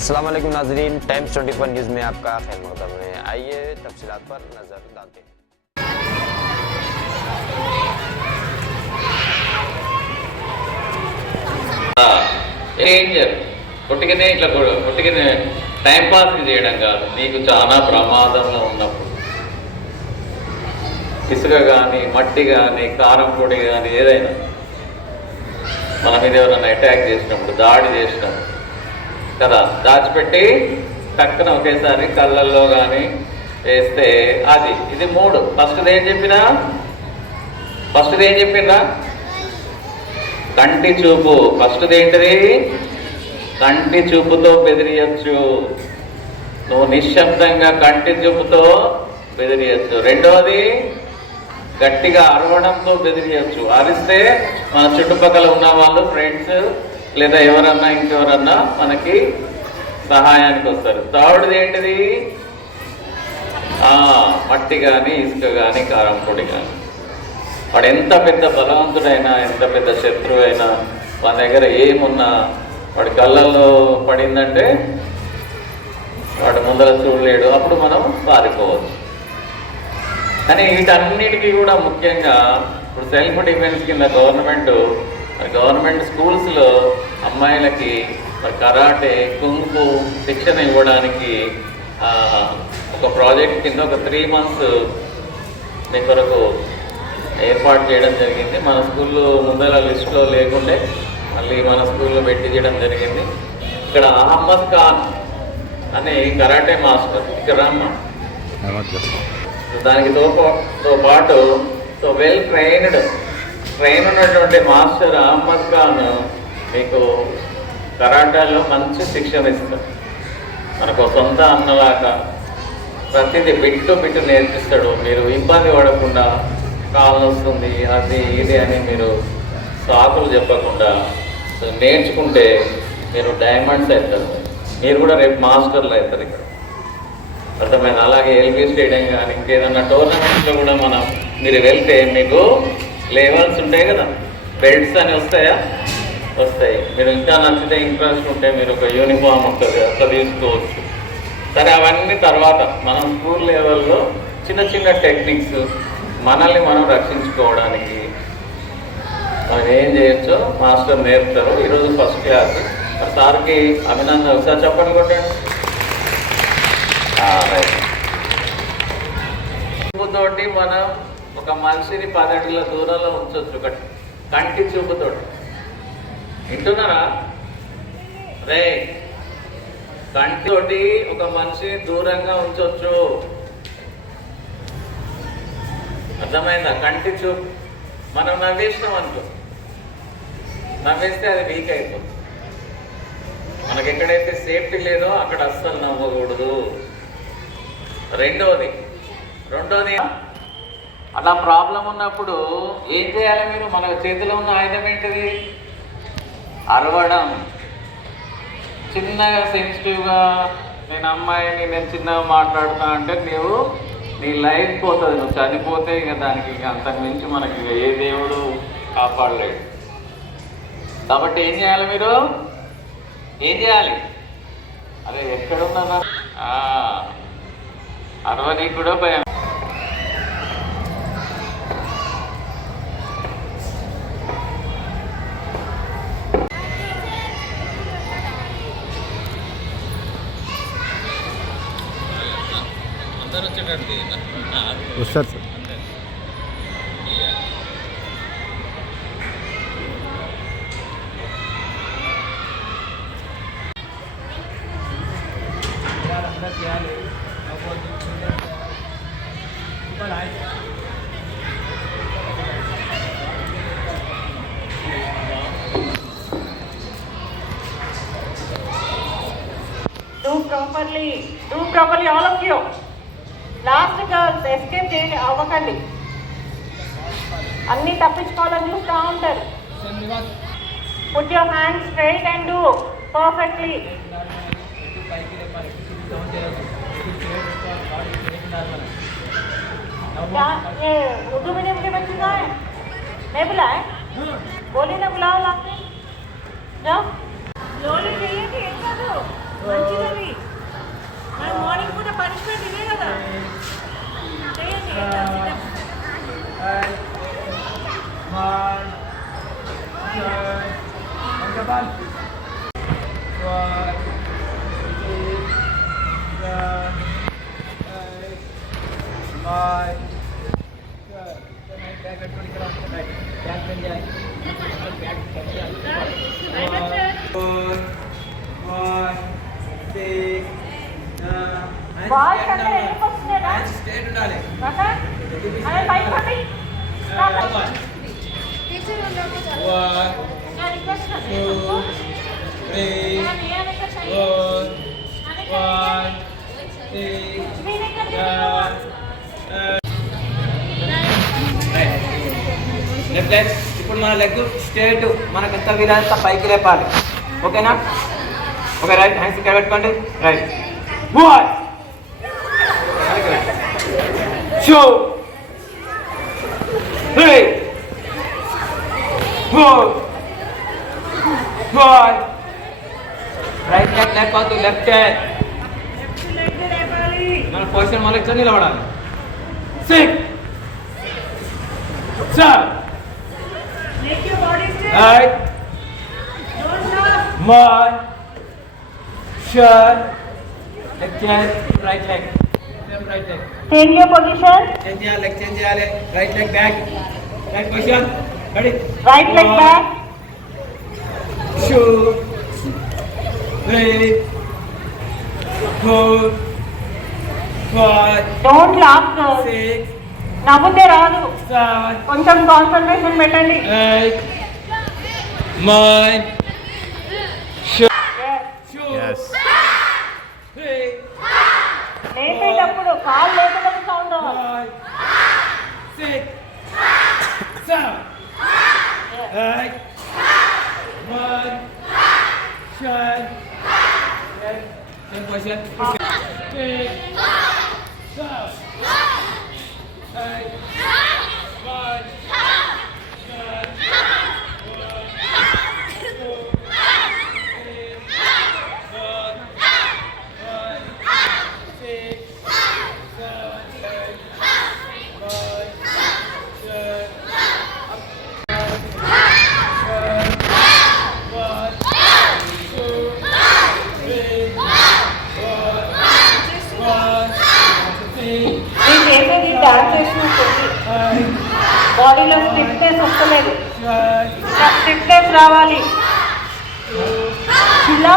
अस्सलाम वालेकुम नाज़रीन, टाइम्स 24 न्यूज़ में आपका खैर मक़दम है। आइए तफसीलात पर नज़र डालते हैं। కొట్టిగానే ఇట్లా కొట్టిగానే టైంపాస్ చేయడం కాదు, నీకు చాలా ప్రమాదంలో ఉన్నప్పుడు ఇసుక కానీ మట్టి కానీ కారం పొడి కానీ ఏదైనా మన మీద ఎవరైనా అటాక్ చేసినప్పుడు దాడి చేసినప్పుడు కదా దాచిపెట్టి టక్కున ఒకేసారి కళ్ళల్లో కానీ వేస్తే అది ఇది 3. ఫస్ట్ది ఏం చెప్పినా కంటి చూపు. ఫస్ట్ది ఏంటిది? కంటి చూపుతో బెదిరియచ్చు. నువ్వు నిశ్శబ్దంగా కంటి చూపుతో బెదిరియచ్చు. రెండవది గట్టిగా అరవడంతో బెదిరియచ్చు. అరిస్తే మన చుట్టుపక్కల ఉన్న వాళ్ళు ఫ్రెండ్స్ లేదా ఎవరన్నా ఇంకెవరన్నా మనకి సహాయానికి వస్తారు. థర్డ్ది ఏంటిది? మట్టి కానీ ఇసుక కానీ కారం పొడి కానీ. వాడు ఎంత పెద్ద బలవంతుడైనా ఎంత పెద్ద శత్రువు అయినా మన దగ్గర ఏమున్నా వాడి కళ్ళల్లో పడిందంటే వాడు ముందర చూడలేడు, అప్పుడు మనం పారిపోవచ్చు. కానీ వీటన్నిటికీ కూడా ముఖ్యంగా ఇప్పుడు సెల్ఫ్ డిఫెన్స్ కింద గవర్నమెంట్ స్కూల్స్లో అమ్మాయిలకి కరాటే కుంగ్ఫు శిక్షణ ఇవ్వడానికి ఒక ప్రాజెక్ట్ కింద ఒక 3 months మీ కొరకు ఏర్పాటు చేయడం జరిగింది. మన స్కూల్లో ముందర లిస్టులో లేకుండే మళ్ళీ మన స్కూల్లో పెట్టి చేయడం జరిగింది. ఇక్కడ అహ్మద్ ఖాన్ అనే కరాటే మాస్టర్ ఇక్కడ రమ్మ. దానికి తో పాటు వెల్ ట్రైన్ ఉన్నటువంటి మాస్టర్ అహ్మద్ ఖాన్ మీకు కరాటాల్లో మంచి శిక్షణ ఇస్తాడు. మనకు సొంత అన్నలాగా ప్రతిదీ బిట్టు నేర్పిస్తాడు. మీరు ఇబ్బంది పడకుండా కాలు వస్తుంది అది ఇది అని మీరు సాకులు చెప్పకుండా నేర్చుకుంటే మీరు డైమండ్స్ అవుతారు. మీరు కూడా రేపు మాస్టర్లు అవుతారు ఇక్కడ. అర్థమైంది? అలాగే ఎల్బీ స్టేడియం కానీ ఇంకేదన్నా టోర్నమెంట్స్లో కూడా మీరు వెళ్తే మీకు లెవెల్స్ ఉంటాయి కదా, బెల్ట్స్ అని వస్తాయి. మీరు ఇంకా నచ్చితే ఇంట్రెస్ట్ ఉంటే మీరు ఒక యూనిఫామ్ ఉంటుంది అట్లా తీసుకోవచ్చు. సరే, అవన్నీ తర్వాత మనం స్కూల్ లెవెల్లో చిన్న టెక్నిక్స్ మనల్ని మనం రక్షించుకోవడానికి మనం ఏం చేయొచ్చో మాస్టర్ నేర్పుతారు. ఈరోజు ఫస్ట్ క్లాస్. సార్కి అభినందన. ఒకసారి చెప్పండి కొట్టండి. చూపుతోటి మనం ఒక మనిషిని 10 అడుగుల దూరంలో ఉంచవచ్చు. కంటి చూపుతోటి. వింటున్నారా? రే, కంటితోటి ఒక మనిషిని దూరంగా ఉంచవచ్చు. అర్థమైందా? కంటి చూపు. మనం నవ్వేసినాం అనుకో, నవ్వేస్తే అది వీక్ అయిపోతుంది. మనకి ఎక్కడైతే సేఫ్టీ లేదో అక్కడ అస్సలు నవ్వకూడదు. రెండోది అలా ప్రాబ్లం ఉన్నప్పుడు ఏం చేయాలి? మీరు మన చేతిలో ఉన్న ఆయుధం ఏంటిది? అరవడం. చిన్నగా సెన్సిటివ్గా నేను అమ్మాయిని నేను చిన్నగా మాట్లాడుతా అంటే నీ లైఫ్ పోతుంది. నువ్వు చనిపోతే ఇక దానికి అంతకు మించి మనకి ఏ దేవుడు కాపాడలేడు. కాబట్టి ఏం చేయాలి? మీరు ఏం చేయాలి? అదే ఎక్కడున్నారా? అరవనికి కూడా భయం. అందరూ వచ్చేటట్టు వస్తారు sir. Do properly, all of you. Last girls, escape చేయండి, అవ్వకండి. అన్నీ తప్పించుకోవాలని చూస్తూ ఉంటారు. Put your hands straight and do perfectly. ये उर्दू मीडियम के बच्चे कहाँ हैं? नहीं बुलाए? बोलिए ना, बुलाओ, जाओ. लोली चाहिए कि एक का दो? మంచిదని మరి మార్నింగ్ పూట పనిష్మెంట్ ఇదే కదా చేయండి బాయ్స్ అంటే ఎందుకు వస్తున్నారా అదే భయపడి లెఫ్ట్ లెగ్. ఇప్పుడు మన లెగ్ స్ట్రేట్ మనకి ఎంత వీలైనంత పైకి లేపాలి. ఓకేనా? ఓకే, రైట్ హ్యాండ్స్ ఇక్కడ పెట్టుకోండి. Right boy show 3 4 5 right leg లేపొద్దు. లెఫ్ట్ హ్యాండ్ మన పొజిషన్ మళ్ళీ ఇట్లా నిలబడాలి. 6 7 Make your body straight. 8 Don't stop. 9 10 left hand right leg same right leg Change your position. change చేయాలి. leg change చేయాలి. right leg back right position ready Right leg back. 2 3 4 5 Don't laugh, sir. 6 నవ్వుతే రాదు. 7 కొంచెం concentration పెట్టండి. 8 9 Yes. 3 లేపేటప్పుడు కాళ్ళు లేపేటప్పుడు sound 5 6 7 8 1 10 10 position 6 7 8 1 నేను చేసేది dance చేసినట్టుంది. బాడీలో stiffness వస్తలేదు. స్టిఫ్నెస్ రావాలి. ఇలా